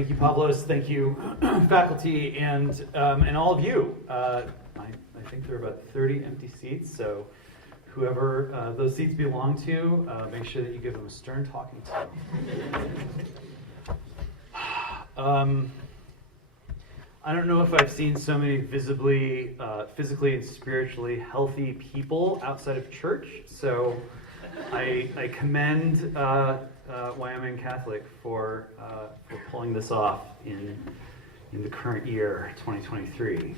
Thank you, Poulos. Thank you, faculty, and all of you. I think there are about 30 empty seats, so whoever those seats belong to, make sure that you give them a stern talking to. I don't know if I've seen so many visibly, physically and spiritually healthy people outside of church, so I commend Wyoming Catholic for pulling this off in the current year, 2023.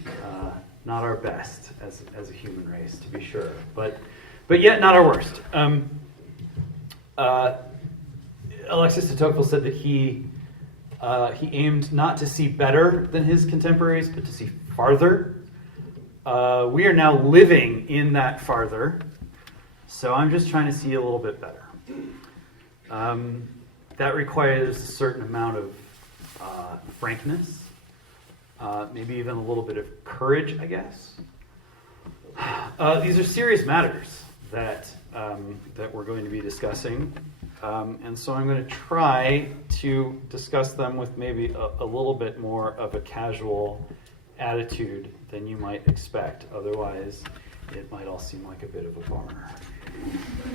Not our best as a human race, to be sure, but yet not our worst. Alexis de Tocqueville said that he aimed not to see better than his contemporaries, but to see farther. We are now living in that farther, so I'm just trying to see a little bit better. That requires a certain amount of frankness, maybe even a little bit of courage, I guess. These are serious matters that we're going to be discussing, and so I'm going to try to discuss them with maybe a little bit more of a casual attitude than you might expect. Otherwise, it might all seem like a bit of a bummer.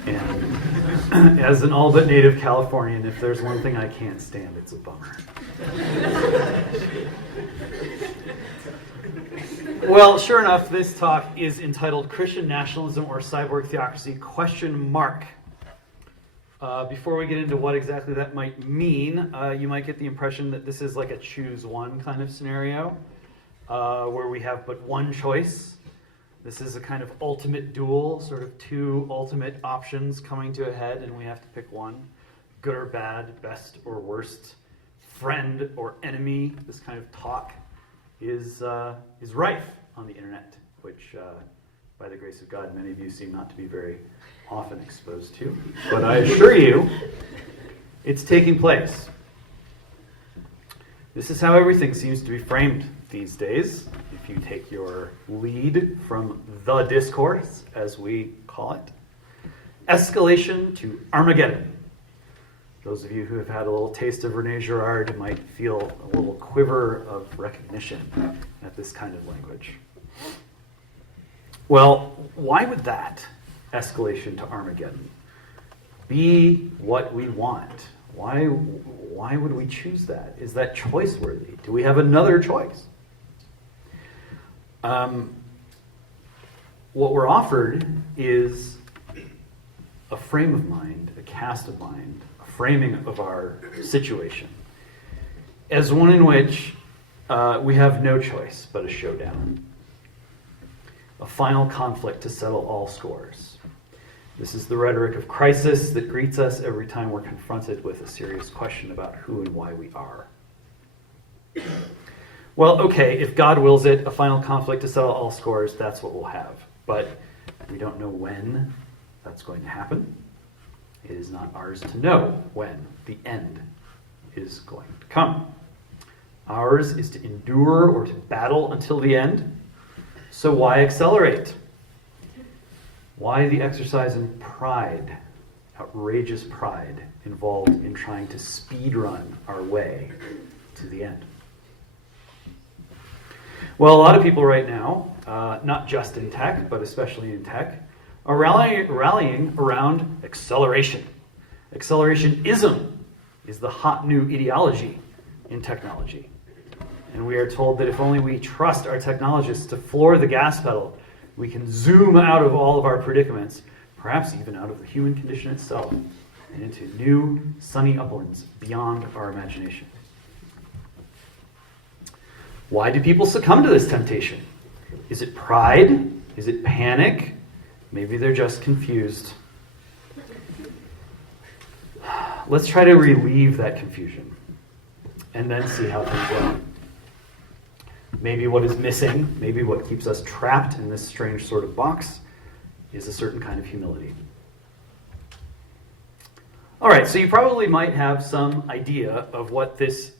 And as an all but native Californian, if there's one thing I can't stand, it's a bummer. Well, sure enough, this talk is entitled Christian Nationalism or Cyborg Theocracy, ? Before we get into what exactly that might mean, you might get the impression that this is like a choose one kind of scenario, where we have but one choice. This is a kind of ultimate duel, sort of two ultimate options coming to a head, and we have to pick one, good or bad, best or worst, friend or enemy. This kind of talk is rife on the internet, which, by the grace of God, many of you seem not to be very often exposed to. But I assure you, it's taking place. This is how everything seems to be framed these days. If you take your lead from the discourse, as we call it, escalation to Armageddon. Those of you who have had a little taste of René Girard might feel a little quiver of recognition at this kind of language. Well, why would that escalation to Armageddon be what we want? Why would we choose that? Is that choice worthy? Do we have another choice? What we're offered is a frame of mind, a cast of mind, a framing of our situation as one in which we have no choice but a showdown, a final conflict to settle all scores. This is the rhetoric of crisis that greets us every time we're confronted with a serious question about who and why we are. Well, okay, if God wills it, a final conflict to settle all scores, that's what we'll have. But we don't know when that's going to happen. It is not ours to know when the end is going to come. Ours is to endure or to battle until the end. So why accelerate? Why the exercise in pride, outrageous pride, involved in trying to speed run our way to the end? Well, a lot of people right now, not just in tech, but especially in tech, are rallying around acceleration. Accelerationism is the hot new ideology in technology. And we are told that if only we trust our technologists to floor the gas pedal, we can zoom out of all of our predicaments, perhaps even out of the human condition itself, and into new sunny uplands beyond our imagination. Why do people succumb to this temptation? Is it pride? Is it panic? Maybe they're just confused. Let's try to relieve that confusion and then see how things go. Maybe what is missing, maybe what keeps us trapped in this strange sort of box is a certain kind of humility. All right, so you probably might have some idea of what this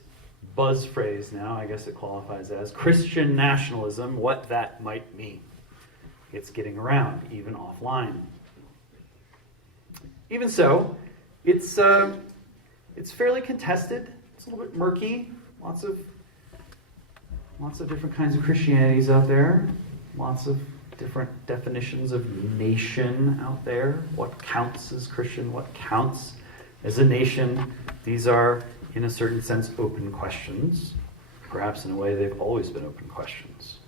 buzz phrase now, I guess it qualifies as Christian nationalism, what that might mean. It's getting around, even offline. Even so, it's fairly contested. It's a little bit murky. lots of different kinds of Christianities out there, lots of different definitions of nation out there. What counts as Christian? What counts as a nation? These are, in a certain sense, open questions. Perhaps in a way they've always been open questions.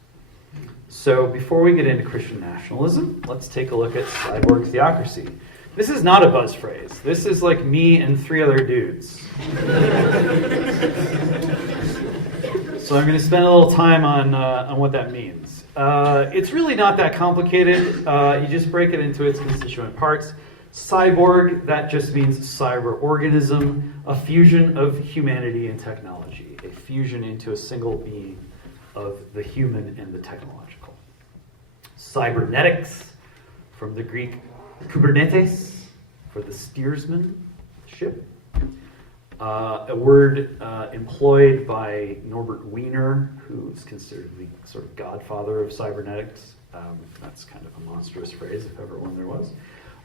So before we get into Christian nationalism, let's take a look at cyborg theocracy. This is not a buzz phrase. This is like me and 3 other dudes. So I'm going to spend a little time on what that means. It's really not that complicated. You just break it into its constituent parts. Cyborg, that just means cyber organism, a fusion of humanity and technology, a fusion into a single being of the human and the technological. Cybernetics, from the Greek Kubernetes, for the steersman ship. A word employed by Norbert Wiener, who's considered the sort of godfather of cybernetics. That's kind of a monstrous phrase, if ever one there was.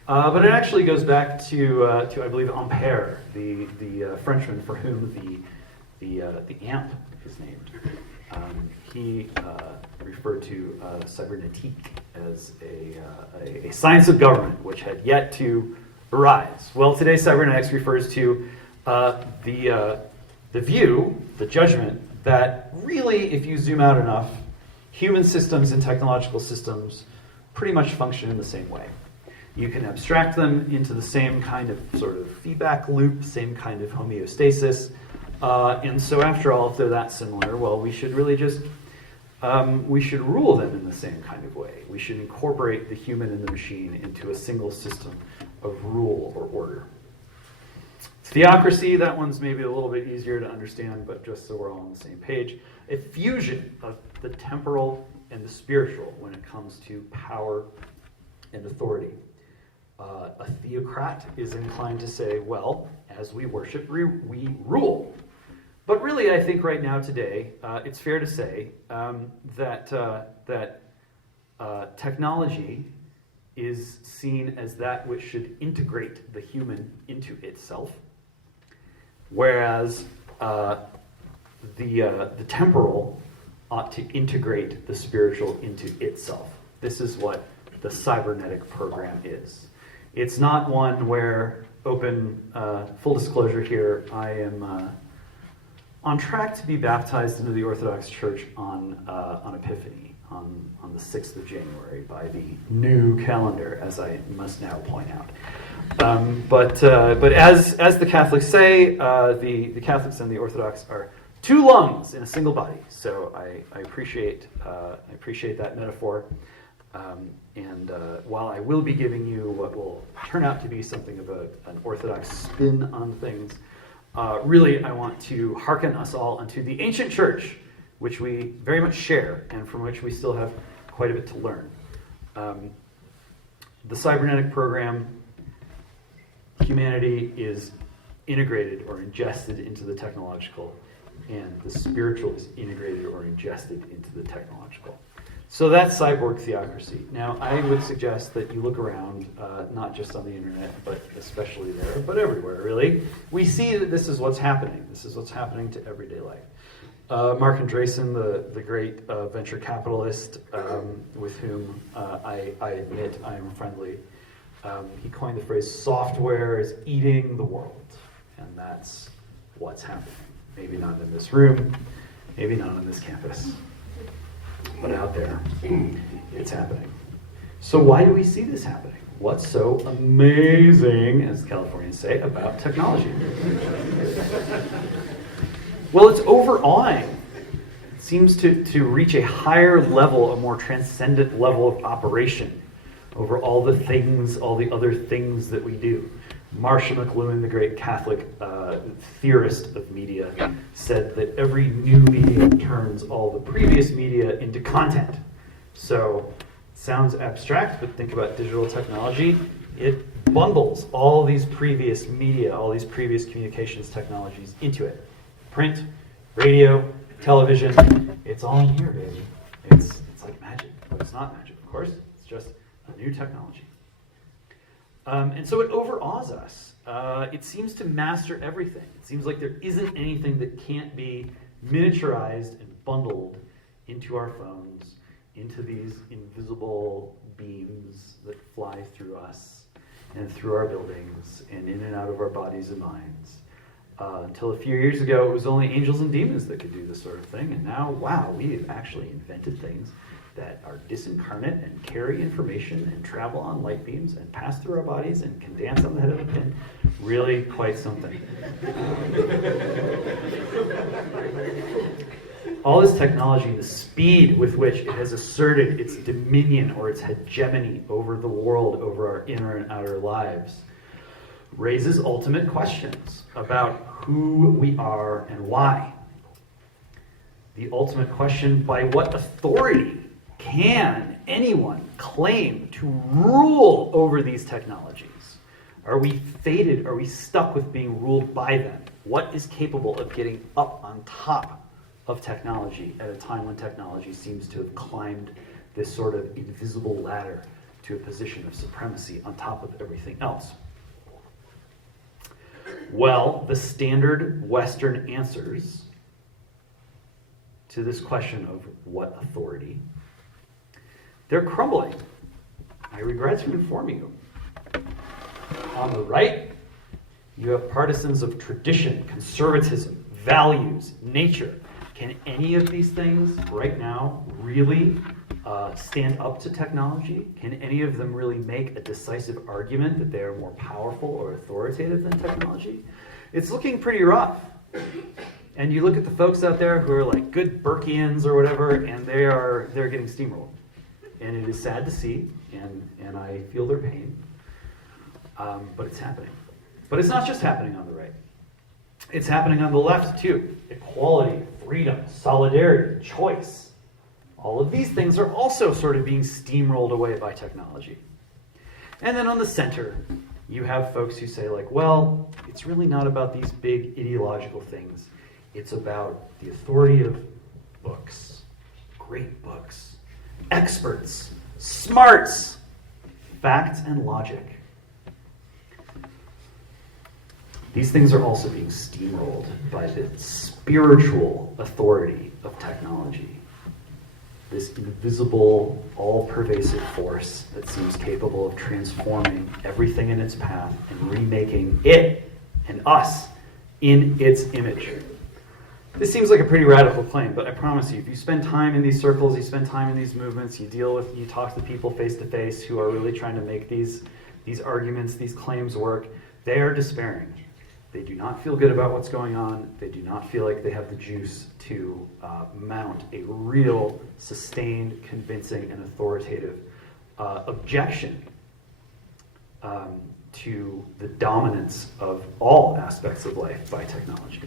But it actually goes back to I believe, Ampère, the Frenchman for whom the amp is named. He referred to cybernetique as a science of government, which had yet to arise. Well, today cybernetics refers to the view, the judgment, that really, if you zoom out enough, human systems and technological systems pretty much function in the same way. You can abstract them into the same kind of sort of feedback loop, same kind of homeostasis. And so after all, if they're that similar, well, we should really just, we should rule them in the same kind of way. We should incorporate the human and the machine into a single system of rule or order. Theocracy, that one's maybe a little bit easier to understand, but just so we're all on the same page. A fusion of the temporal and the spiritual when it comes to power and authority. A theocrat is inclined to say, well, as we worship, we rule. But really, I think right now today, it's fair to say that technology is seen as that which should integrate the human into itself, whereas the temporal ought to integrate the spiritual into itself. This is what the cybernetic program is. It's not one where, full disclosure here, I am on track to be baptized into the Orthodox Church on Epiphany, on the 6th of January, by the new calendar, as I must now point out. But as the Catholics say, the Catholics and the Orthodox are 2 lungs in a single body. So I appreciate that metaphor. And while I will be giving you what will turn out to be something of an Orthodox spin on things, really I want to hearken us all unto the ancient church, which we very much share and from which we still have quite a bit to learn. The cybernetic program, humanity is integrated or ingested into the technological, and the spiritual is integrated or ingested into the technological. So that's cyborg theocracy. Now, I would suggest that you look around, not just on the internet, but especially there, but everywhere, really. We see that this is what's happening. This is what's happening to everyday life. Mark Andreessen, the great venture capitalist with whom I admit I am friendly, he coined the phrase, software is eating the world. And that's what's happening. Maybe not in this room, maybe not on this campus. But out there, it's happening. So why do we see this happening? What's so amazing, as Californians say, about technology? Well, it's overawing. It seems to reach a higher level, a more transcendent level of operation over all the things, all the other things that we do. Marshall McLuhan, the great Catholic theorist of media, said that every new medium turns all the previous media into content. So it sounds abstract, but think about digital technology. It bundles all these previous media, all these previous communications technologies into it. Print, radio, television, it's all in here, baby. It's like magic, but it's not magic, of course. It's just a new technology. And so it overawes us. It seems to master everything. It seems like there isn't anything that can't be miniaturized and bundled into our phones, into these invisible beams that fly through us and through our buildings and in and out of our bodies and minds. Until a few years ago, it was only angels and demons that could do this sort of thing, and now, wow, we have actually invented things that are disincarnate and carry information and travel on light beams and pass through our bodies and can dance on the head of a pin. Really quite something. All this technology, the speed with which it has asserted its dominion or its hegemony over the world, over our inner and outer lives, raises ultimate questions about who we are and why. The ultimate question, by what authority can anyone claim to rule over these technologies? Are we fated? Are we stuck with being ruled by them? What is capable of getting up on top of technology at a time when technology seems to have climbed this sort of invisible ladder to a position of supremacy on top of everything else? Well, the standard Western answers to this question of what authority, they're crumbling. I regret to inform you. On the right, you have partisans of tradition, conservatism, values, nature. Can any of these things right now really stand up to technology? Can any of them really make a decisive argument that they are more powerful or authoritative than technology? It's looking pretty rough. And you look at the folks out there who are like good Burkeans or whatever, and they're getting steamrolled. And it is sad to see, and I feel their pain. But it's happening. But it's not just happening on the right. It's happening on the left too. Equality, freedom, solidarity, choice. All of these things are also sort of being steamrolled away by technology. And then on the center, you have folks who say like, well, it's really not about these big ideological things. It's about the authority of books, great books, experts, smarts, facts and logic. These things are also being steamrolled by the spiritual authority of technology. This invisible, all-pervasive force that seems capable of transforming everything in its path and remaking it and us in its image. This seems like a pretty radical claim, but I promise you, if you spend time in these circles, you spend time in these movements, you talk to people face to face who are really trying to make these arguments, these claims work, they are despairing. They do not feel good about what's going on. They do not feel like they have the juice to mount a real, sustained, convincing, and authoritative objection to the dominance of all aspects of life by technology.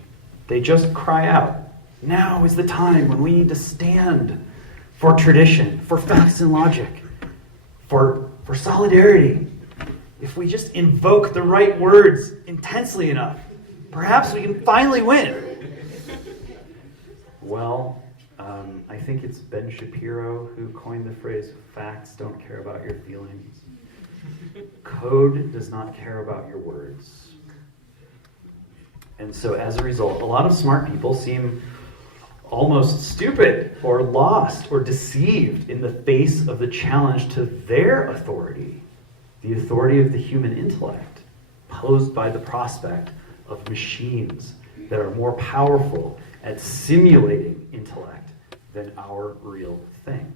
They just cry out, now is the time when we need to stand for tradition, for facts and logic, for solidarity. If we just invoke the right words intensely enough, perhaps we can finally win. Well, I think it's Ben Shapiro who coined the phrase, facts don't care about your feelings. Code does not care about your words. And so as a result, a lot of smart people seem almost stupid or lost or deceived in the face of the challenge to their authority, the authority of the human intellect, posed by the prospect of machines that are more powerful at simulating intellect than our real thing.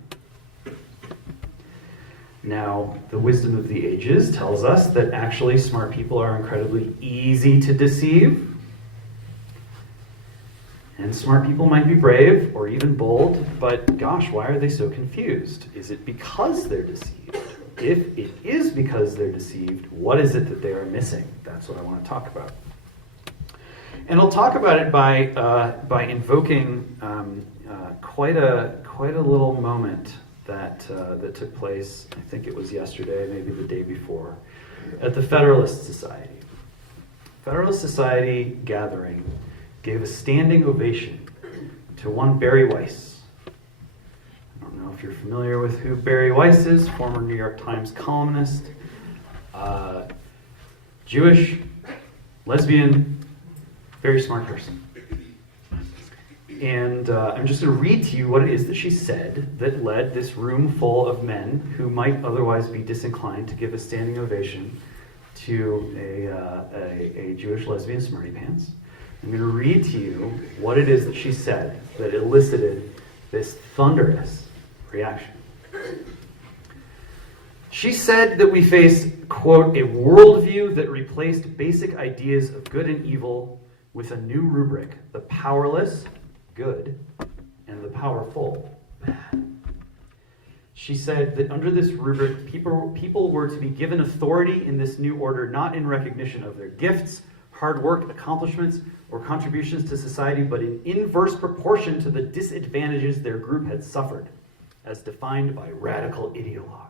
Now, the wisdom of the ages tells us that actually smart people are incredibly easy to deceive. And smart people might be brave or even bold, but gosh, why are they so confused? Is it because they're deceived? If it is because they're deceived, what is it that they are missing? That's what I want to talk about. And I'll talk about it by invoking quite a little moment that took place. I think it was yesterday, maybe the day before, at the Federalist Society. Federalist Society gathering gave a standing ovation to one Barry Weiss. I don't know if you're familiar with who Barry Weiss is, former New York Times columnist, Jewish, lesbian, very smart person. And I'm just going to read to you what it is that she said that led this room full of men who might otherwise be disinclined to give a standing ovation to a Jewish lesbian smarty pants. I'm going to read to you what it is that she said that elicited this thunderous reaction. She said that we face, quote, a worldview that replaced basic ideas of good and evil with a new rubric, the powerless, good, and the powerful, bad. She said that under this rubric, people were to be given authority in this new order, not in recognition of their gifts, hard work, accomplishments, or contributions to society, but in inverse proportion to the disadvantages their group had suffered, as defined by radical ideologues.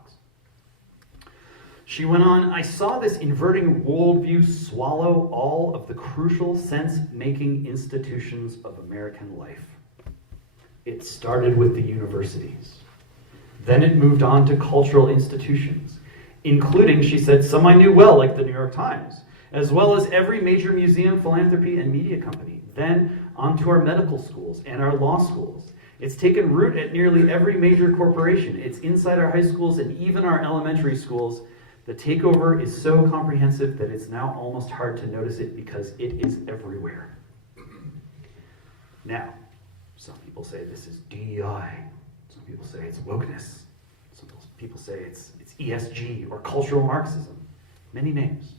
She went on, I saw this inverting worldview swallow all of the crucial sense-making institutions of American life. It started with the universities. Then it moved on to cultural institutions, including, she said, some I knew well, like the New York Times, as well as every major museum, philanthropy, and media company. Then on to our medical schools and our law schools. It's taken root at nearly every major corporation. It's inside our high schools and even our elementary schools. The takeover is so comprehensive that it's now almost hard to notice it because it is everywhere. Now, some people say this is DEI. Some people say it's wokeness. Some people say it's ESG or cultural Marxism. Many names.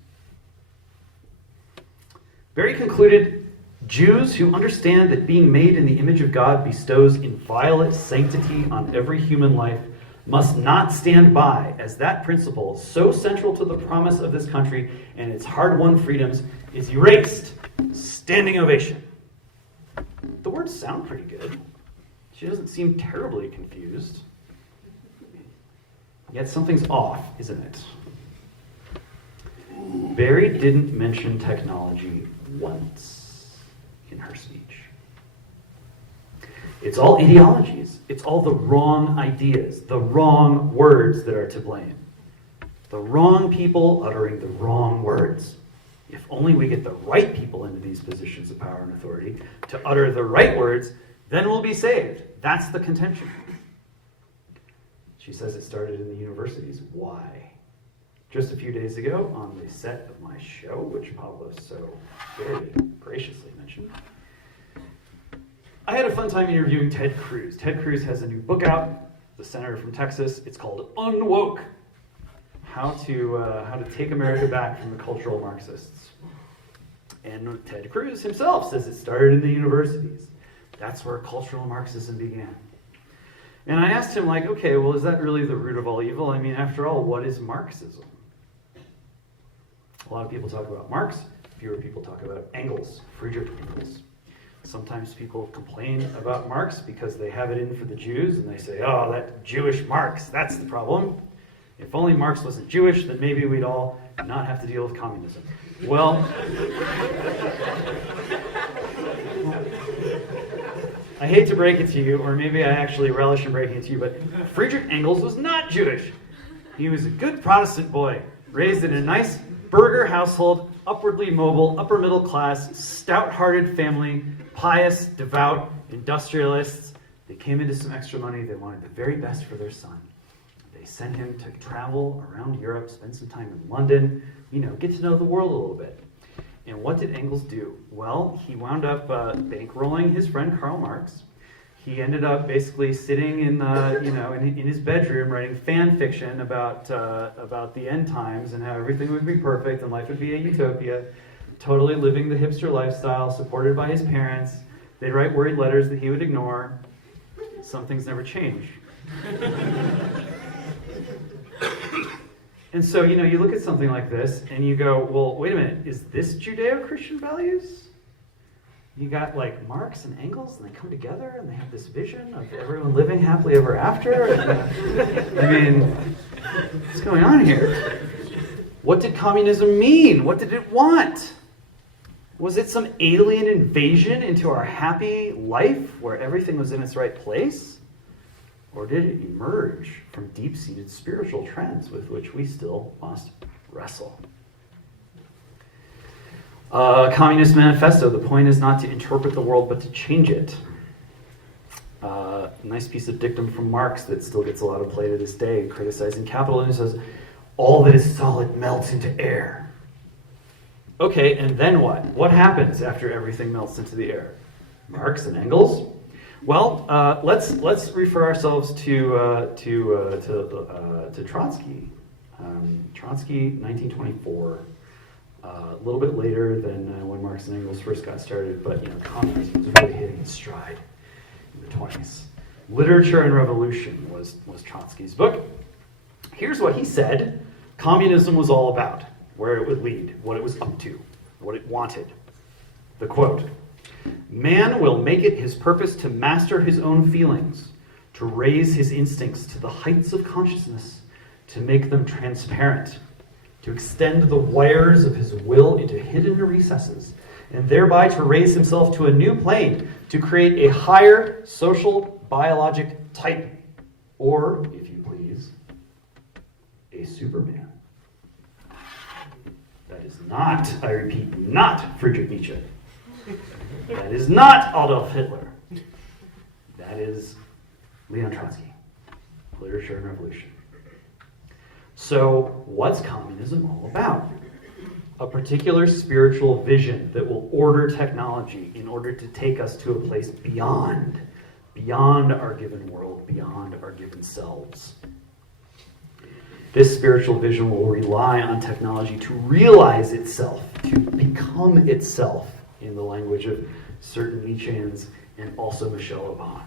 Barry concluded, Jews who understand that being made in the image of God bestows inviolate sanctity on every human life must not stand by as that principle, so central to the promise of this country and its hard-won freedoms, is erased. Standing ovation. The words sound pretty good. She doesn't seem terribly confused. Yet something's off, isn't it? Barry didn't mention technology once in her speech. It's all ideologies. It's all the wrong ideas, the wrong words that are to blame. The wrong people uttering the wrong words. If only we get the right people into these positions of power and authority to utter the right words, then we'll be saved. That's the contention. She says it started in the universities. Why? Just a few days ago, on the set of my show, which Poulos so very graciously mentioned, I had a fun time interviewing Ted Cruz. Ted Cruz has a new book out, the senator from Texas. It's called Unwoke, how to take America back from the cultural Marxists. And Ted Cruz himself says it started in the universities. That's where cultural Marxism began. And I asked him, like, okay, well, is that really the root of all evil? I mean, after all, what is Marxism? A lot of people talk about Marx. Fewer people talk about Engels, Friedrich Engels. Sometimes people complain about Marx because they have it in for the Jews, and they say, oh, that Jewish Marx, that's the problem. If only Marx wasn't Jewish, then maybe we'd all not have to deal with communism. Well, I hate to break it to you, or maybe I actually relish in breaking it to you, but Friedrich Engels was not Jewish. He was a good Protestant boy, raised in a nice burgher household, upwardly mobile, upper middle class, stout-hearted family, pious, devout, industrialists. They came into some extra money. They wanted the very best for their son. They sent him to travel around Europe, spend some time in London, get to know the world a little bit. And what did Engels do? Well, he wound up bankrolling his friend Karl Marx. He ended up basically sitting in his bedroom writing fan fiction about the end times and how everything would be perfect and life would be a utopia. Totally living the hipster lifestyle, supported by his parents. They'd write worried letters that he would ignore. Some things never change. And so, you look at something like this and you go, well, wait a minute, is this Judeo-Christian values? You got like Marx and Engels, and they come together and they have this vision of everyone living happily ever after. And, what's going on here? What did communism mean? What did it want? Was it some alien invasion into our happy life where everything was in its right place? Or did it emerge from deep-seated spiritual trends with which we still must wrestle? Communist Manifesto, the point is not to interpret the world, but to change it. a nice piece of dictum from Marx that still gets a lot of play to this day, criticizing capitalism. He says, all that is solid melts into air. Okay, and then what? What happens after everything melts into the air? Marx and Engels? Well, let's refer ourselves to Trotsky. Trotsky, 1924. A little bit later than when Marx and Engels first got started, but communism was really hitting its stride in the 20s. Literature and Revolution was Trotsky's book. Here's what he said communism was all about, where it would lead, what it was up to, what it wanted. The quote, "Man will make it his purpose to master his own feelings, to raise his instincts to the heights of consciousness, to make them transparent, to extend the wires of his will into hidden recesses, and thereby to raise himself to a new plane, to create a higher social biologic type, or, if you please, a Superman." That is not, I repeat, not Friedrich Nietzsche. That is not Adolf Hitler. That is Leon Trotsky, Literature and Revolution. So, what's communism all about? A particular spiritual vision that will order technology in order to take us to a place beyond our given world, beyond our given selves. This spiritual vision will rely on technology to realize itself, to become itself, in the language of certain Nietzscheans and also Michelle Obama.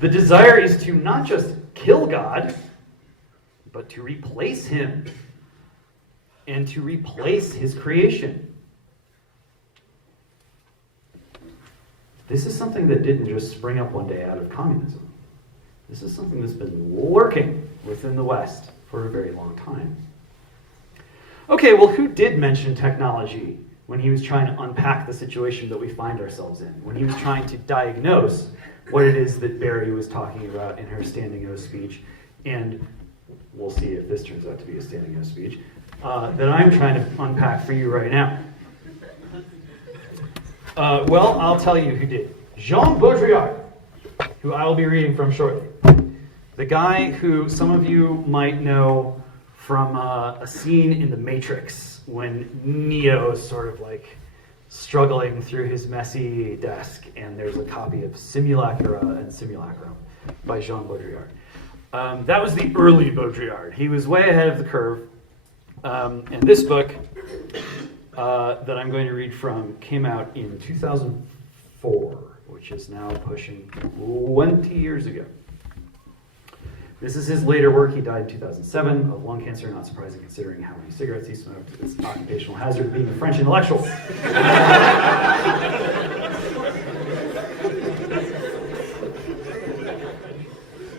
The desire is to not just kill God, but to replace him and to replace his creation. This is something that didn't just spring up one day out of communism. This is something that's been lurking within the West for a very long time. Okay, well, who did mention technology when he was trying to unpack the situation that we find ourselves in? When he was trying to diagnose what it is that Barry was talking about in her standing O speech, and we'll see if this turns out to be a standing O speech, that I'm trying to unpack for you right now. Well, I'll tell you who did. Jean Baudrillard, who I will be reading from shortly. The guy who some of you might know from a scene in The Matrix when Neo is sort of like struggling through his messy desk, and there's a copy of Simulacra and Simulacrum by Jean Baudrillard. That was the early Baudrillard. He was way ahead of the curve. And this book that I'm going to read from came out in 2004, which is now pushing 20 years ago. This is his later work. He died in 2007 of lung cancer, not surprising considering how many cigarettes he smoked. It's occupational hazard of being a French intellectual.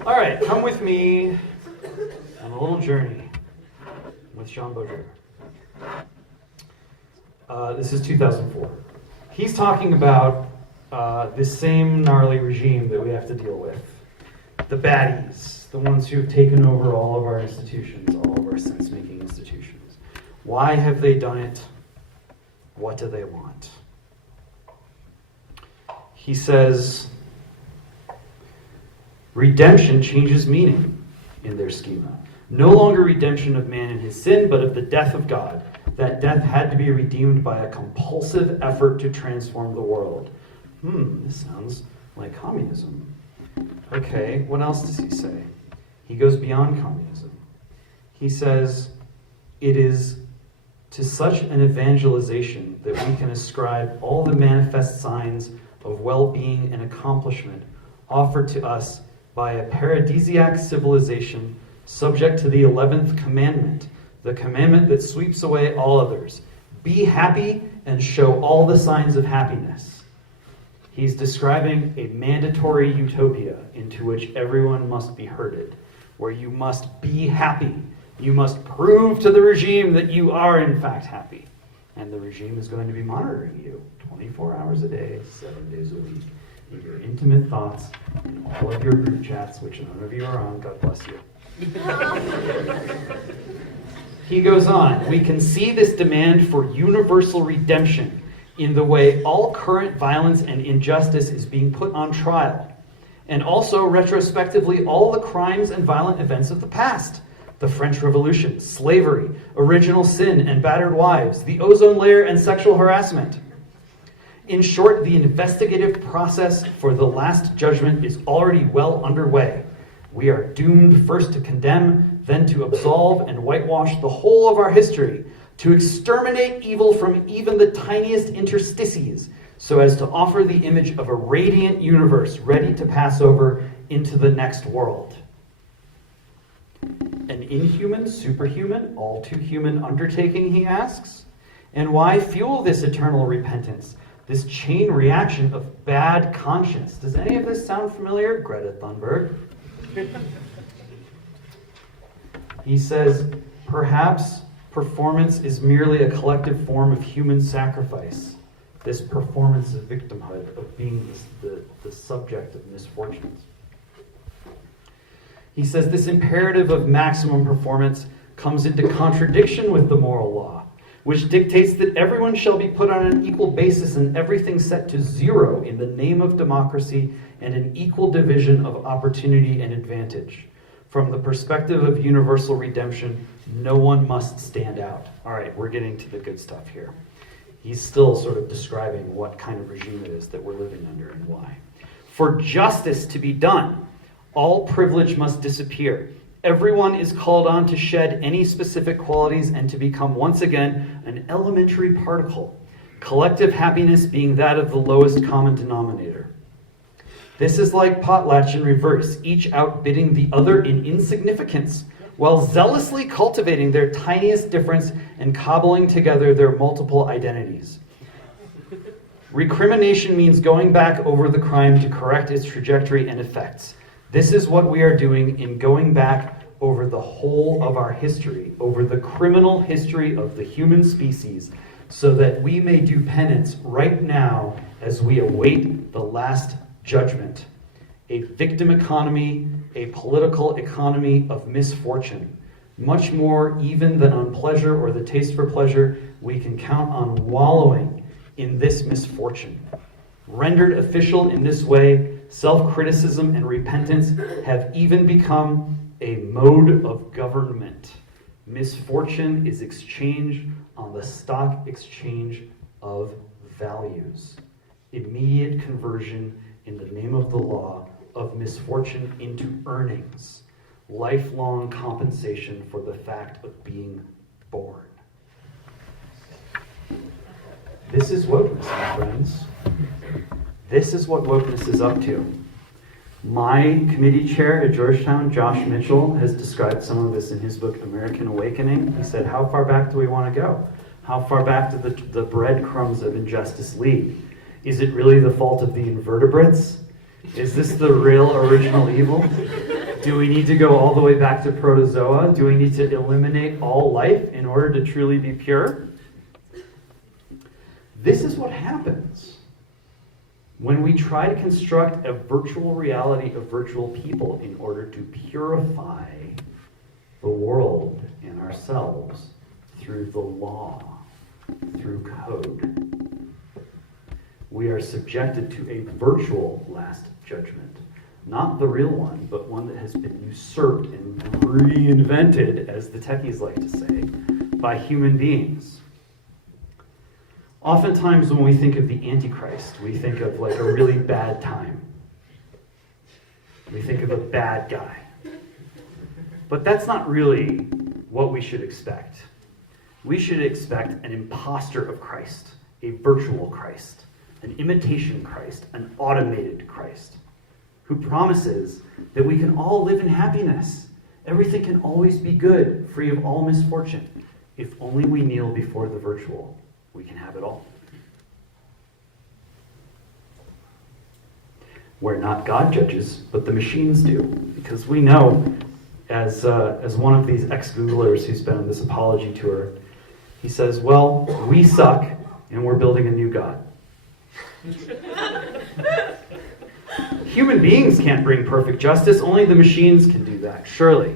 All right, come with me on a little journey with Jean Baudrillard. This is 2004. He's talking about this same gnarly regime that we have to deal with. The baddies, the ones who have taken over all of our institutions, all of our sense-making institutions. Why have they done it? What do they want? He says, redemption changes meaning in their schema. No longer redemption of man in his sin, but of the death of God. That death had to be redeemed by a compulsive effort to transform the world. This sounds like communism. Okay, what else does he say? He goes beyond communism. He says, it is to such an evangelization that we can ascribe all the manifest signs of well-being and accomplishment offered to us by a paradisiac civilization subject to the 11th commandment, the commandment that sweeps away all others. Be happy and show all the signs of happiness. He's describing a mandatory utopia into which everyone must be herded, where you must be happy. You must prove to the regime that you are in fact happy. And the regime is going to be monitoring you 24 hours a day, 7 days a week, in your intimate thoughts, in all of your group chats, which none of you are on. God bless you. He goes on, we can see this demand for universal redemption in the way all current violence and injustice is being put on trial, and also retrospectively all the crimes and violent events of the past. The French Revolution, slavery, original sin and battered wives, the ozone layer and sexual harassment. In short, the investigative process for the Last Judgment is already well underway. We are doomed first to condemn, then to absolve and whitewash the whole of our history, to exterminate evil from even the tiniest interstices, so as to offer the image of a radiant universe ready to pass over into the next world. An inhuman, superhuman, all too human undertaking, he asks? And why fuel this eternal repentance, this chain reaction of bad conscience? Does any of this sound familiar? Greta Thunberg. He says, perhaps performance is merely a collective form of human sacrifice. This performance of victimhood, of being the subject of misfortunes. He says this imperative of maximum performance comes into contradiction with the moral law, which dictates that everyone shall be put on an equal basis and everything set to zero in the name of democracy and an equal division of opportunity and advantage. From the perspective of universal redemption, no one must stand out. All right, we're getting to the good stuff here. He's still sort of describing what kind of regime it is that we're living under and why. For justice to be done, all privilege must disappear. Everyone is called on to shed any specific qualities and to become once again an elementary particle, collective happiness being that of the lowest common denominator. This is like potlatch in reverse, each outbidding the other in insignificance, while zealously cultivating their tiniest difference and cobbling together their multiple identities. Recrimination means going back over the crime to correct its trajectory and effects. This is what we are doing in going back over the whole of our history, over the criminal history of the human species, so that we may do penance right now as we await the Last Judgment. A victim economy, a political economy of misfortune. Much more even than on pleasure or the taste for pleasure, we can count on wallowing in this misfortune. Rendered official in this way, self-criticism and repentance have even become a mode of government. Misfortune is exchanged on the stock exchange of values. Immediate conversion in the name of the law of misfortune into earnings. Lifelong compensation for the fact of being born. This is wokeness, my friends. This is what wokeness is up to. My committee chair at Georgetown, Josh Mitchell, has described some of this in his book, American Awakening. He said, how far back do we want to go? How far back do the breadcrumbs of injustice lead? Is it really the fault of the invertebrates? Is this the real original evil? Do we need to go all the way back to protozoa? Do we need to eliminate all life in order to truly be pure? This is what happens when we try to construct a virtual reality of virtual people in order to purify the world and ourselves through the law, through code. We are subjected to a virtual Last Judgment. Not the real one, but one that has been usurped and reinvented, as the techies like to say, by human beings. Oftentimes when we think of the Antichrist, we think of like a really bad time. We think of a bad guy. But that's not really what we should expect. We should expect an imposter of Christ, a virtual Christ, an imitation Christ, an automated Christ, who promises that we can all live in happiness. Everything can always be good, free of all misfortune. If only we kneel before the virtual, we can have it all. Where not God judges, but the machines do. Because we know, as one of these ex-Googlers who's been on this apology tour, he says, well, we suck, and we're building a new God. Human beings can't bring perfect justice, only the machines can do that, surely.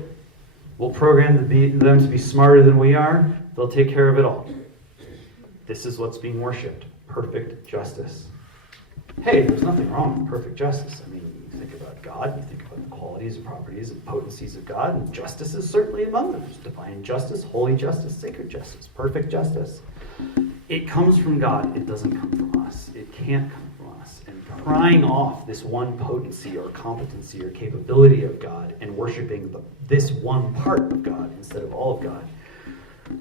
We'll program them to be smarter than we are, they'll take care of it all. This is what's being worshipped, perfect justice. Hey, there's nothing wrong with perfect justice. I mean, you think about God, you think about the qualities and properties and potencies of God, and justice is certainly among them. There's divine justice, holy justice, sacred justice, perfect justice. It comes from God. It doesn't come from us. It can't come from us. And prying off this one potency or competency or capability of God and worshiping this one part of God instead of all of God,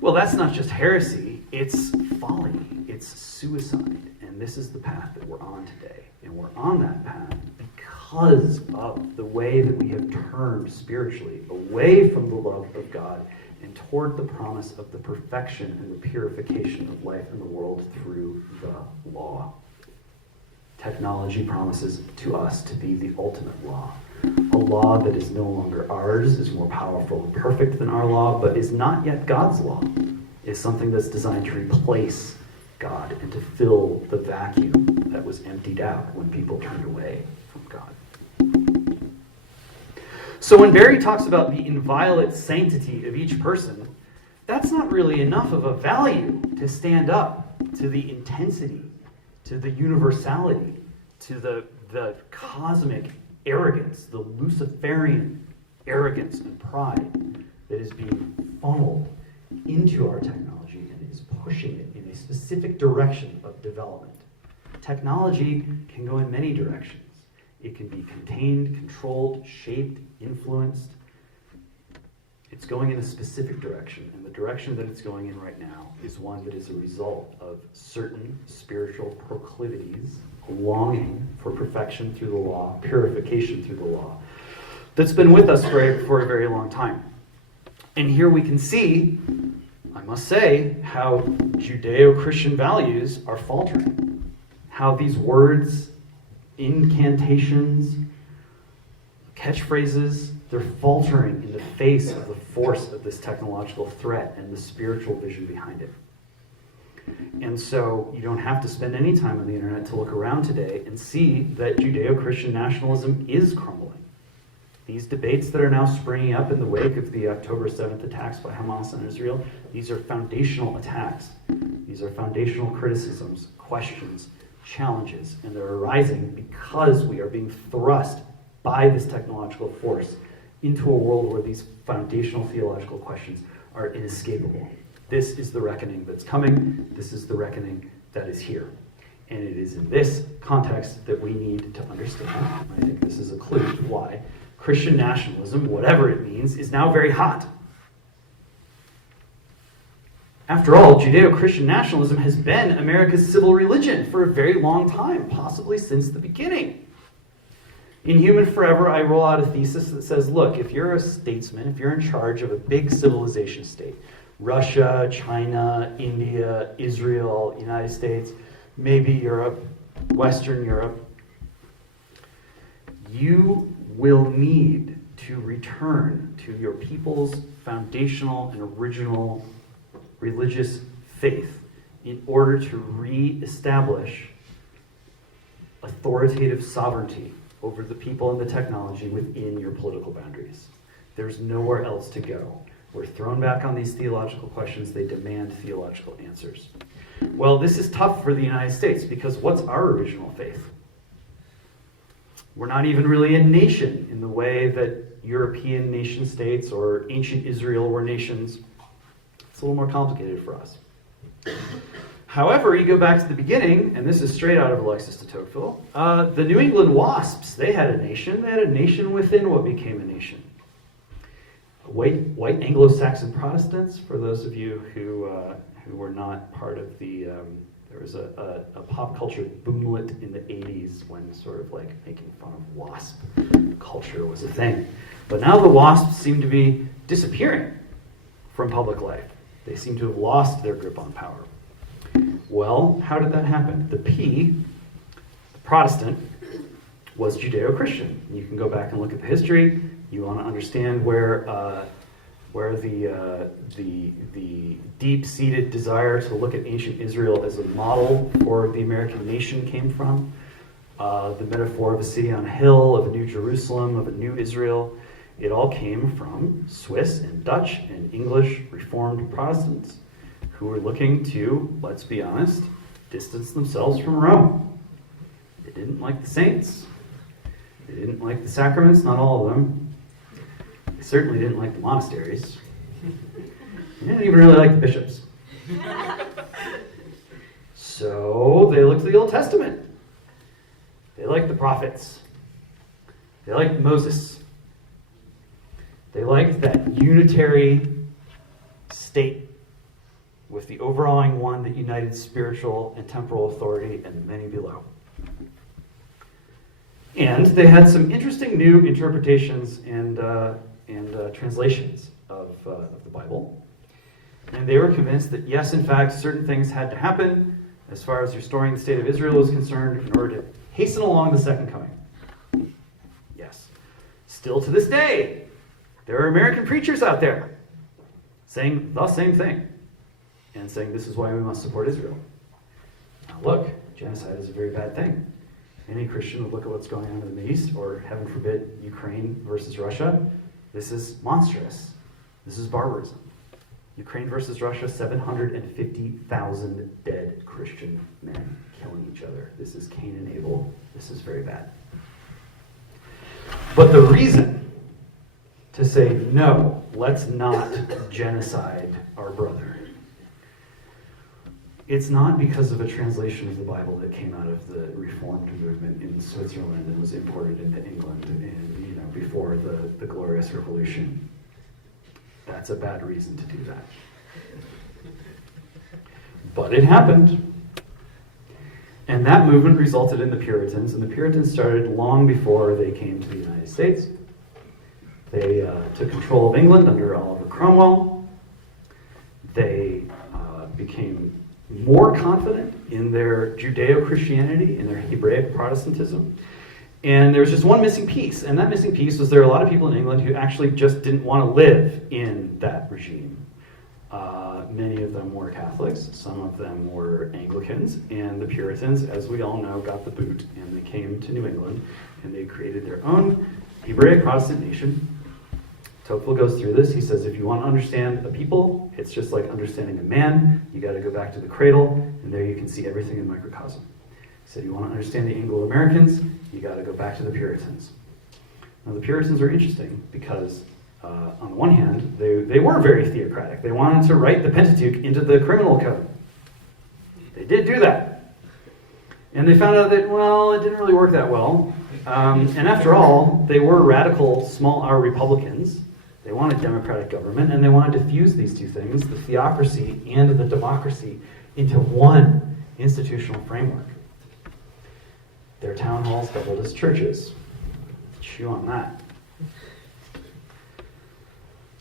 well, that's not just heresy. It's folly. It's suicide. And this is the path that we're on today. And we're on that path because of the way that we have turned spiritually away from the love of God and toward the promise of the perfection and the purification of life in the world through the law. Technology promises to us to be the ultimate law. A law that is no longer ours, is more powerful and perfect than our law, but is not yet God's law. Is something that's designed to replace God and to fill the vacuum that was emptied out when people turned away from God. So when Barry talks about the inviolate sanctity of each person, that's not really enough of a value to stand up to the intensity, to the universality, to the cosmic arrogance, the Luciferian arrogance and pride that is being funneled into our technology and is pushing it in a specific direction of development. Technology can go in many directions. It can be contained, controlled, shaped, influenced. It's going in a specific direction, and the direction that it's going in right now is one that is a result of certain spiritual proclivities, a longing for perfection through the law, purification through the law, that's been with us for a very long time. And here we can see, I must say, how Judeo-Christian values are faltering, how these words, incantations, catchphrases, they're faltering in the face of the force of this technological threat and the spiritual vision behind it. And so you don't have to spend any time on the internet to look around today and see that Judeo-Christian nationalism is crumbling. These debates that are now springing up in the wake of the October 7th attacks by Hamas on Israel, these are foundational attacks. These are foundational criticisms, questions, challenges, and they're arising because we are being thrust by this technological force into a world where these foundational theological questions are inescapable. This is the reckoning that's coming. This is the reckoning that is here. And it is in this context that we need to understand, I think this is a clue to why Christian nationalism, whatever it means, is now very hot. After all, Judeo-Christian nationalism has been America's civil religion for a very long time, possibly since the beginning. In Human Forever, I roll out a thesis that says, look, if you're a statesman, if you're in charge of a big civilization state, Russia, China, India, Israel, United States, maybe Europe, Western Europe, you will need to return to your people's foundational and original religious faith in order to re-establish authoritative sovereignty over the people and the technology within your political boundaries. There's nowhere else to go. We're thrown back on these theological questions. They demand theological answers. Well, this is tough for the United States because what's our original faith? We're not even really a nation in the way that European nation states or ancient Israel were nations. It's a little more complicated for us. However, you go back to the beginning, and this is straight out of Alexis de Tocqueville, the New England Wasps, they had a nation. They had a nation within what became a nation. White Anglo-Saxon Protestants, for those of you who were not part of the, there was a pop culture boomlet in the 80s when sort of like making fun of wasp culture was a thing. But now the wasps seem to be disappearing from public life. They seem to have lost their grip on power. Well, how did that happen? The P, the Protestant, was Judeo-Christian. You can go back and look at the history. You want to understand where the deep-seated desire to look at ancient Israel as a model for the American nation came from. The metaphor of a city on a hill, of a new Jerusalem, of a new Israel. It all came from Swiss and Dutch and English Reformed Protestants who were looking to, let's be honest, distanced themselves from Rome. They didn't like the saints. They didn't like the sacraments, not all of them. They certainly didn't like the monasteries. They didn't even really like the bishops. So they looked to the Old Testament. They liked the prophets. They liked Moses. They liked that unitary state with the overawing one that united spiritual and temporal authority and many below. And they had some interesting new interpretations and translations of the Bible. And they were convinced that, yes, in fact, certain things had to happen as far as restoring the state of Israel is concerned in order to hasten along the second coming. Yes. Still to this day, there are American preachers out there saying the same thing and saying this is why we must support Israel. Now look, genocide is a very bad thing. Any Christian would look at what's going on in the Middle East, or heaven forbid, Ukraine versus Russia. This is monstrous. This is barbarism. Ukraine versus Russia, 750,000 dead Christian men killing each other. This is Cain and Abel. This is very bad. But the reason to say, no, let's not genocide our brother, it's not because of a translation of the Bible that came out of the Reformed movement in Switzerland and was imported into England before the Glorious Revolution. That's a bad reason to do that. But it happened. And that movement resulted in the Puritans, and the Puritans started long before they came to the United States. They took control of England under Oliver Cromwell. They became more confident in their Judeo-Christianity, in their Hebraic Protestantism. And there was just one missing piece, and that missing piece was there are a lot of people in England who actually just didn't want to live in that regime. Many of them were Catholics, some of them were Anglicans, and the Puritans, as we all know, got the boot, and they came to New England, and they created their own Hebraic Protestant nation. Tocqueville goes through this. He says, if you want to understand a people, it's just like understanding a man. You got to go back to the cradle, and there you can see everything in microcosm. He said, you want to understand the Anglo-Americans, you got to go back to the Puritans. Now, the Puritans are interesting because, on the one hand, they were very theocratic. They wanted to write the Pentateuch into the criminal code. They did do that. And they found out that, well, it didn't really work that well. And after all, they were radical, small R Republicans. They wanted democratic government, and they wanted to fuse these two things, the theocracy and the democracy, into one institutional framework. Their town halls doubled as churches. Chew on that.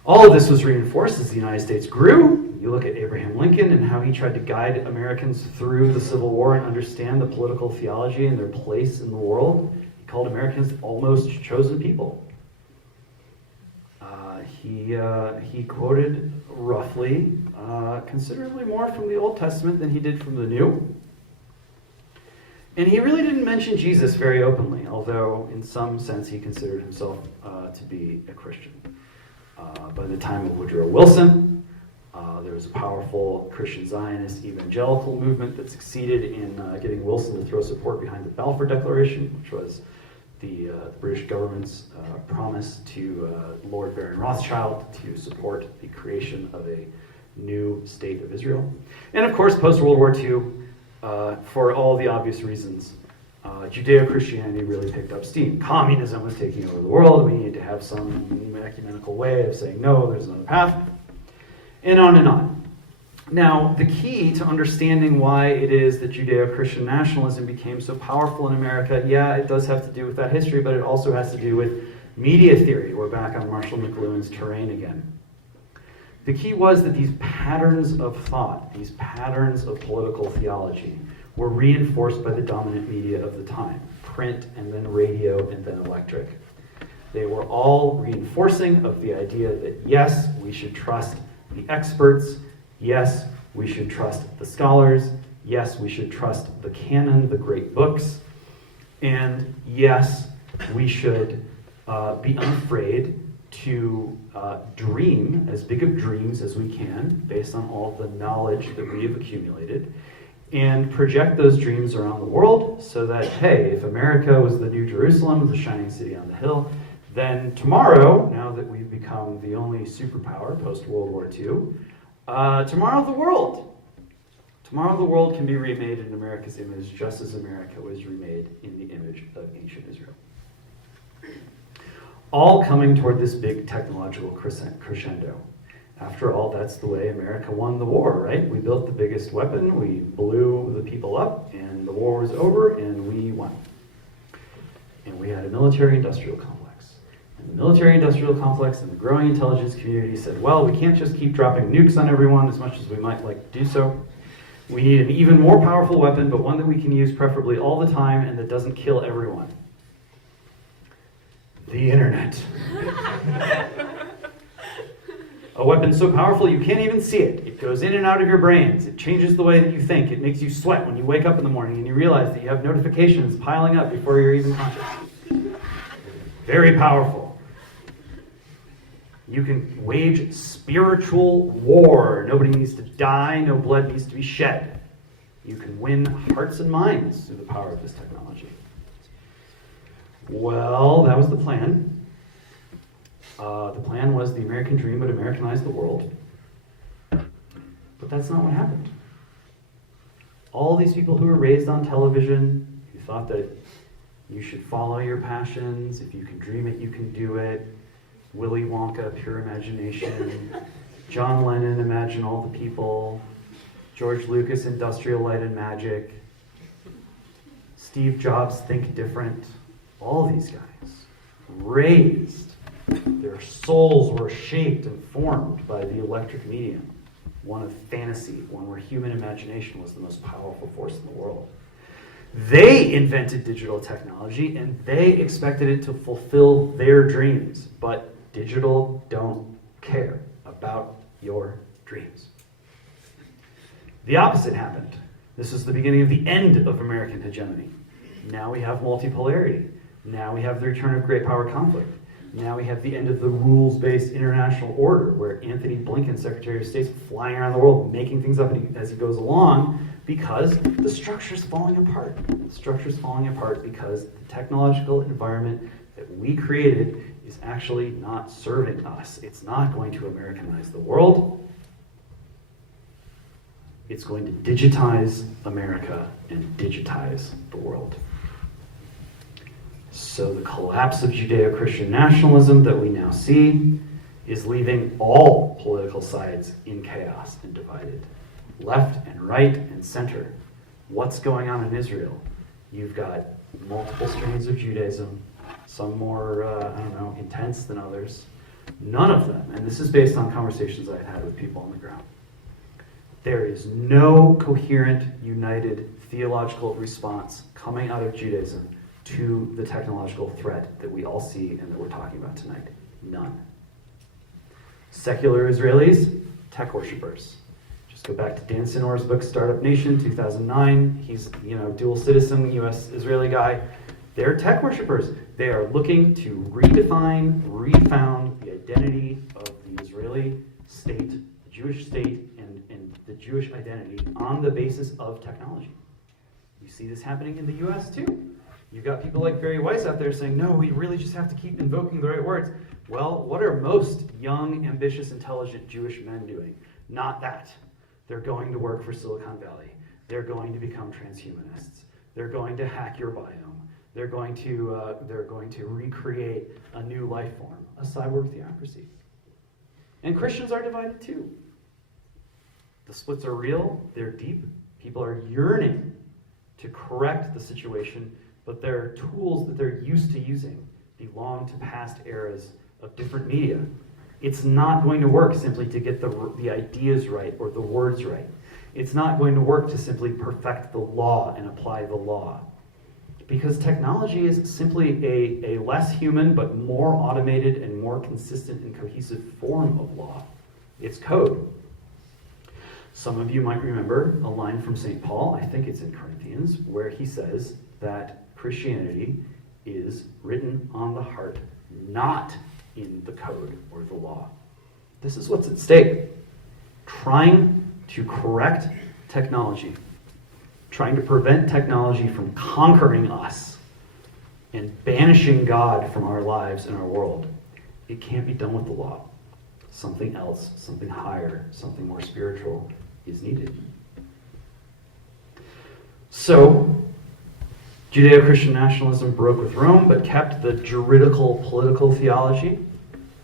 All of this was reinforced as the United States grew. You look at Abraham Lincoln and how he tried to guide Americans through the Civil War and understand the political theology and their place in the world. He called Americans almost chosen people. He quoted roughly considerably more from the Old Testament than he did from the New. And he really didn't mention Jesus very openly, although in some sense he considered himself to be a Christian. By the time of Woodrow Wilson, there was a powerful Christian Zionist evangelical movement that succeeded in getting Wilson to throw support behind the Balfour Declaration, which was the British government's promise to Lord Baron Rothschild to support the creation of a new state of Israel. And of course, post-World War II, for all the obvious reasons, Judeo-Christianity really picked up steam. Communism was taking over the world. We needed to have some ecumenical way of saying, no, there's another path, and on and on. Now, the key to understanding why it is that Judeo-Christian nationalism became so powerful in America, yeah, it does have to do with that history, but it also has to do with media theory. We're back on Marshall McLuhan's terrain again. The key was that these patterns of thought, these patterns of political theology, were reinforced by the dominant media of the time, print and then radio and then electric. They were all reinforcing of the idea that yes, we should trust the experts, yes, we should trust the scholars, yes, we should trust the canon, the great books, and yes, we should be unafraid to dream as big of dreams as we can based on all the knowledge that we have accumulated. and project those dreams around the world so that, hey, if America was the New Jerusalem, the shining city on the hill, then tomorrow, now that we've become the only superpower post-World War II, tomorrow the world can be remade in America's image just as America was remade in the image of ancient Israel. All coming toward this big technological crescendo. After all, that's the way America won the war, right? We built the biggest weapon, we blew the people up, and the war was over, and we won. And we had a military-industrial complex. And the military-industrial complex and the growing intelligence community said, well, we can't just keep dropping nukes on everyone as much as we might like to do so. We need an even more powerful weapon, but one that we can use preferably all the time and that doesn't kill everyone. The internet. A weapon so powerful you can't even see it. It goes in and out of your brains. It changes the way that you think. It makes you sweat when you wake up in the morning and you realize that you have notifications piling up before you're even conscious. Very powerful. You can wage spiritual war. Nobody needs to die. No blood needs to be shed. You can win hearts and minds through the power of this technology. Well, that was the plan. The plan was the American dream would Americanize the world. But that's not what happened. All these people who were raised on television, who thought that you should follow your passions, if you can dream it, you can do it. Willy Wonka, pure imagination. John Lennon, imagine all the people. George Lucas, industrial light and magic. Steve Jobs, think different. All these guys raised, their souls were shaped and formed by the electric medium, one of fantasy, one where human imagination was the most powerful force in the world. They invented digital technology and they expected it to fulfill their dreams, but digital don't care about your dreams. The opposite happened. This was the beginning of the end of American hegemony. Now we have multipolarity. Now we have the return of great power conflict. Now we have the end of the rules-based international order, where Anthony Blinken, Secretary of State, is flying around the world, making things up as he goes along, because the structure's falling apart. The structure's falling apart because the technological environment that we created is actually not serving us. It's not going to Americanize the world. It's going to digitize America and digitize the world. So the collapse of Judeo-Christian nationalism that we now see is leaving all political sides in chaos and divided. Left and right and center. What's going on in Israel? You've got multiple strains of Judaism, some more, intense than others. None of them, and this is based on conversations I've had with people on the ground, there is no coherent, united theological response coming out of Judaism to the technological threat that we all see and that we're talking about tonight. None. Secular Israelis, tech worshippers. Just go back to Dan Sinor's book, Startup Nation, 2009. He's, dual citizen, US Israeli guy. They're tech worshippers. They are looking to redefine, refound the identity of the Israeli state, the Jewish state, and the Jewish identity on the basis of technology. You see this happening in the US too. You've got people like Barry Weiss out there saying, no, we really just have to keep invoking the right words. Well, what are most young, ambitious, intelligent Jewish men doing? Not that. They're going to work for Silicon Valley. They're going to become transhumanists. They're going to hack your biome. They're going to recreate a new life form, a cyborg theocracy. And Christians are divided too. The splits are real, they're deep. People are yearning to correct the situation, but their tools that they're used to using belong to past eras of different media. It's not going to work simply to get the ideas right or the words right. It's not going to work to simply perfect the law and apply the law. Because technology is simply a less human but more automated and more consistent and cohesive form of law. It's code. Some of you might remember a line from St. Paul, I think it's in Corinthians, where he says that Christianity is written on the heart, not in the code or the law. This is what's at stake. Trying to correct technology trying to prevent technology from conquering us and banishing God from our lives and our world. It can't be done with the law. Something else, something higher, something more spiritual is needed. So, Judeo-Christian nationalism broke with Rome, but kept the juridical political theology.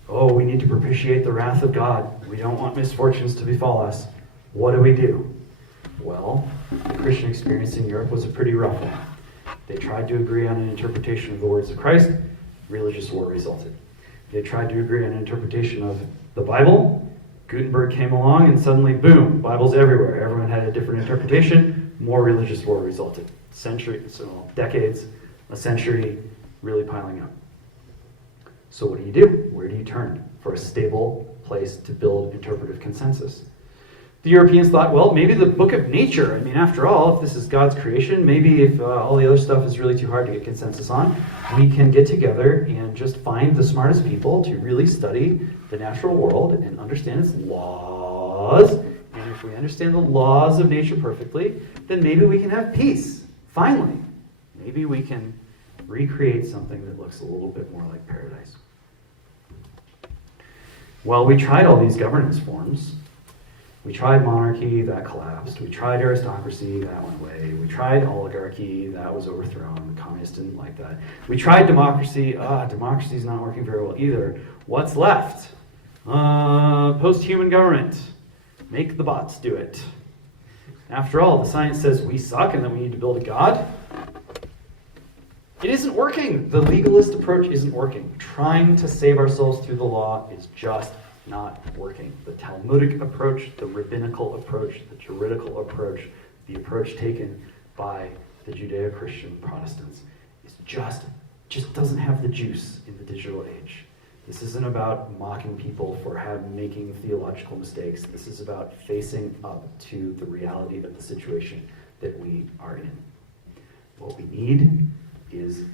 Oh, we need to propitiate the wrath of God. We don't want misfortunes to befall us. What do? Well, the Christian experience in Europe was a pretty rough one. They tried to agree on an interpretation of the words of Christ. Religious war resulted. They tried to agree on an interpretation of the Bible. Gutenberg came along and suddenly, boom, Bible's everywhere. Everyone had a different interpretation. More religious war resulted. Decades, a century, really piling up. So what do? Where do you turn for a stable place to build interpretive consensus? The Europeans thought, well, maybe the book of nature. I mean, after all, if this is God's creation, maybe if all the other stuff is really too hard to get consensus on, we can get together and just find the smartest people to really study the natural world and understand its laws. And if we understand the laws of nature perfectly, then maybe we can have peace. Finally, maybe we can recreate something that looks a little bit more like paradise. Well, we tried all these governance forms. We tried monarchy, that collapsed. We tried aristocracy, that went away. We tried oligarchy, that was overthrown. The communists didn't like that. We tried democracy. Democracy's not working very well either. What's left? Post-human government. Make the bots do it. After all, the science says we suck and that we need to build a god. It isn't working. The legalist approach isn't working. Trying to save ourselves through the law is just not working. The Talmudic approach, the rabbinical approach, the juridical approach, the approach taken by the Judeo-Christian Protestants is just doesn't have the juice in the digital age. This isn't about mocking people for making theological mistakes. This is about facing up to the reality of the situation that we are in. What we need is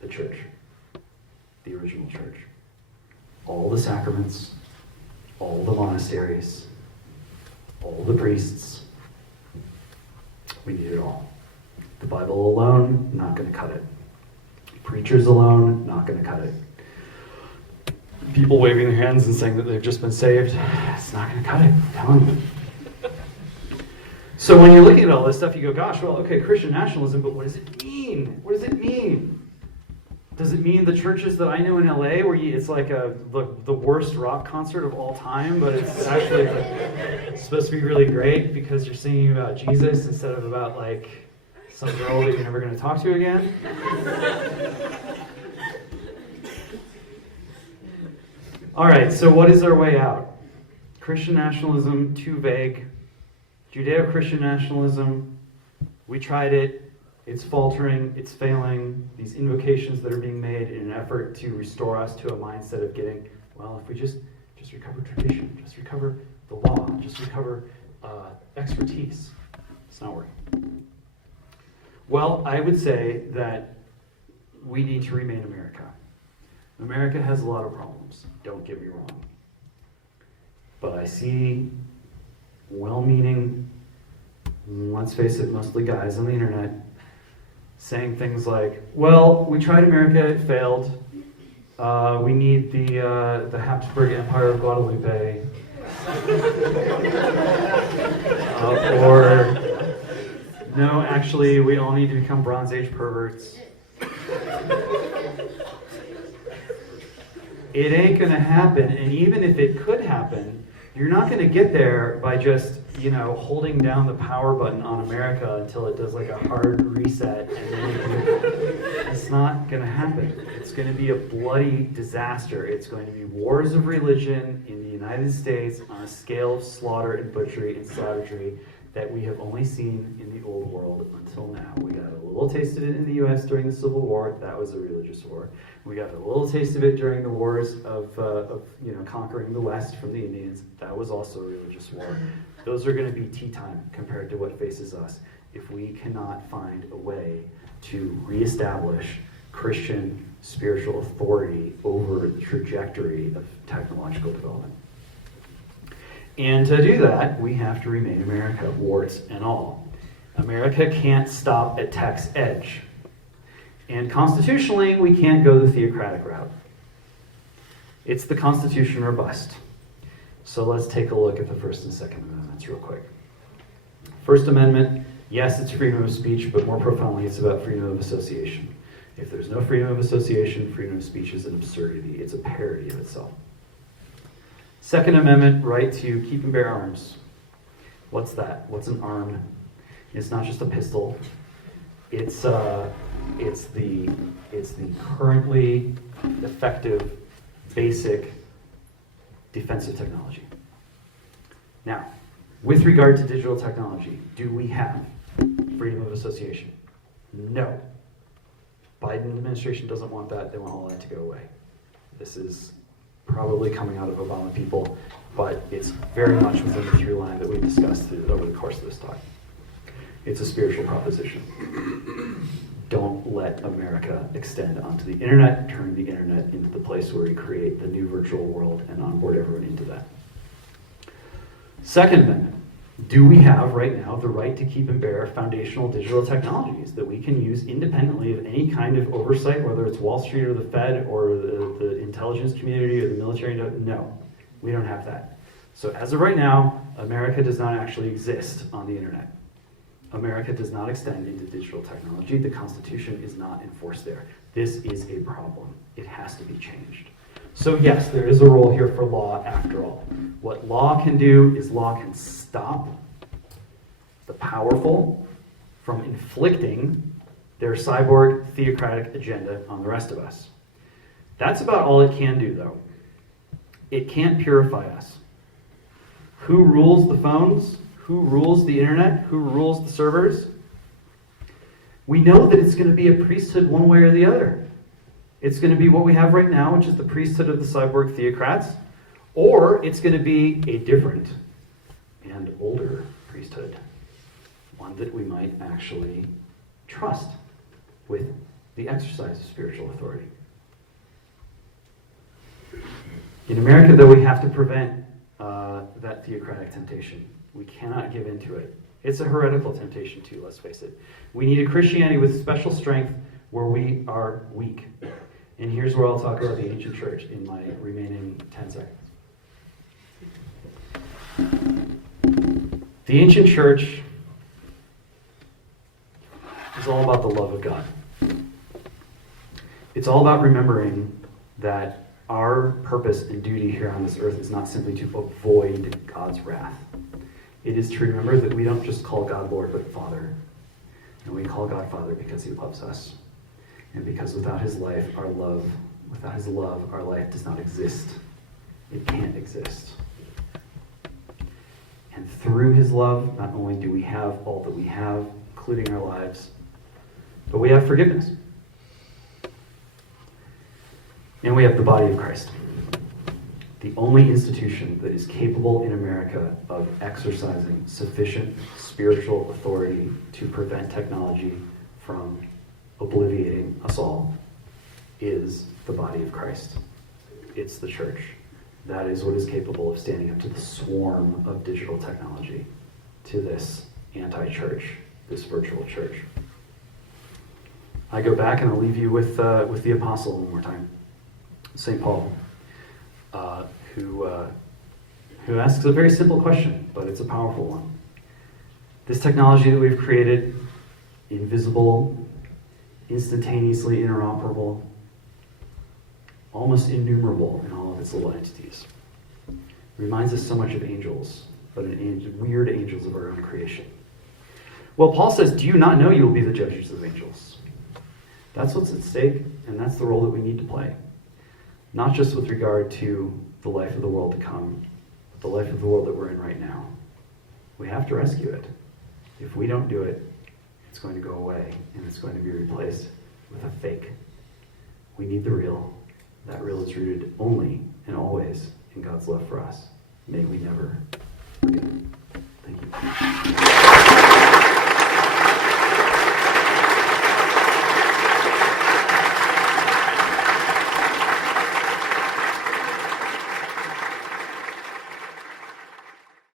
the church, the original church. All the sacraments, all the monasteries, all the priests. We need it all. The Bible alone, not going to cut it. Preachers alone, not going to cut it. People waving their hands and saying that they've just been saved, it's not going to cut it, I'm telling you. So when you're looking at all this stuff, you go, gosh, well, okay, Christian nationalism, but what does it mean? What does it mean? Does it mean the churches that I know in LA where it's like the worst rock concert of all time, but it's actually supposed to be really great because you're singing about Jesus instead of about like some girl that you're never going to talk to again? All right, so what is our way out? Christian nationalism, too vague. Judeo-Christian nationalism, we tried it. It's faltering, it's failing. These invocations that are being made in an effort to restore us to a mindset of getting, well, if we just recover tradition, just recover the law, just recover expertise. It's not working. Well, I would say that we need to remain America. America has a lot of problems, don't get me wrong. But I see well-meaning, let's face it, mostly guys on the internet, saying things like, well, we tried America, it failed. We need the Habsburg Empire of Guadalupe. Or, no, actually, we all need to become Bronze Age perverts. It ain't going to happen, and even if it could happen, you're not going to get there by just, holding down the power button on America until it does like a hard reset, and then it's not going to happen. It's going to be a bloody disaster. It's going to be wars of religion in the United States on a scale of slaughter and butchery and savagery that we have only seen in the old world until now. We got a little taste of it in the U.S. during the Civil War. That was a religious war. We got a little taste of it during the wars of conquering the West from the Indians. That was also a religious war. Those are going to be tea time compared to what faces us if we cannot find a way to reestablish Christian spiritual authority over the trajectory of technological development. And to do that, we have to remain America, warts and all. America can't stop at tech's edge. And constitutionally, we can't go the theocratic route. It's the Constitution or bust. So let's take a look at the First and Second Amendments real quick. First Amendment, yes, it's freedom of speech, but more profoundly, it's about freedom of association. If there's no freedom of association, freedom of speech is an absurdity. It's a parody of itself. Second Amendment, right to keep and bear arms. What's that? What's an arm? It's not just a pistol. It's the currently effective, basic defensive technology. Now, with regard to digital technology, do we have freedom of association? No. Biden administration doesn't want that. They want all that to go away. This is probably coming out of Obama people, but it's very much within the through line that we discussed over the course of this talk. It's a spiritual proposition. Don't let America extend onto the internet, turn the internet into the place where we create the new virtual world and onboard everyone into that. Second Amendment. Do we have right now the right to keep and bear foundational digital technologies that we can use independently of any kind of oversight, whether it's Wall Street or the Fed or the intelligence community or the military? No, we don't have that. So as of right now, America does not actually exist on the internet. America does not extend into digital technology. The Constitution is not enforced there. This is a problem. It has to be changed. So yes, there is a role here for law after all. What law can do is law can stop the powerful from inflicting their cyborg theocratic agenda on the rest of us. That's about all it can do, though. It can't purify us. Who rules the phones? Who rules the internet? Who rules the servers? We know that it's going to be a priesthood one way or the other. It's going to be what we have right now, which is the priesthood of the cyborg theocrats, or it's going to be a different and older priesthood, one that we might actually trust with the exercise of spiritual authority. In America, though, we have to prevent that theocratic temptation. We cannot give in to it. It's a heretical temptation, too, let's face it. We need a Christianity with special strength where we are weak. And here's where I'll talk about the ancient church in my remaining 10 seconds. The ancient church is all about the love of God. It's all about remembering that our purpose and duty here on this earth is not simply to avoid God's wrath. It is to remember that we don't just call God Lord, but Father. And we call God Father because he loves us. And because without his love, our life does not exist. It can't exist. And through his love, not only do we have all that we have, including our lives, but we have forgiveness. And we have the body of Christ. The only institution that is capable in America of exercising sufficient spiritual authority to prevent technology from obliviating us all is the body of Christ. It's the church. That is what is capable of standing up to the swarm of digital technology, to this anti-church, this virtual church. I go back and I'll leave you with the apostle one more time, St. Paul, who asks a very simple question, but it's a powerful one. This technology that we've created, invisible, instantaneously interoperable, almost innumerable in all of its little entities, reminds us so much of angels, but weird angels of our own creation. Well, Paul says, do you not know you will be the judges of angels? That's what's at stake, and that's the role that we need to play. Not just with regard to the life of the world to come, but the life of the world that we're in right now. We have to rescue it. If we don't do it, it's going to go away, and it's going to be replaced with a fake. We need the real. That real is rooted only and always in God's love for us. May we never forget. Thank you.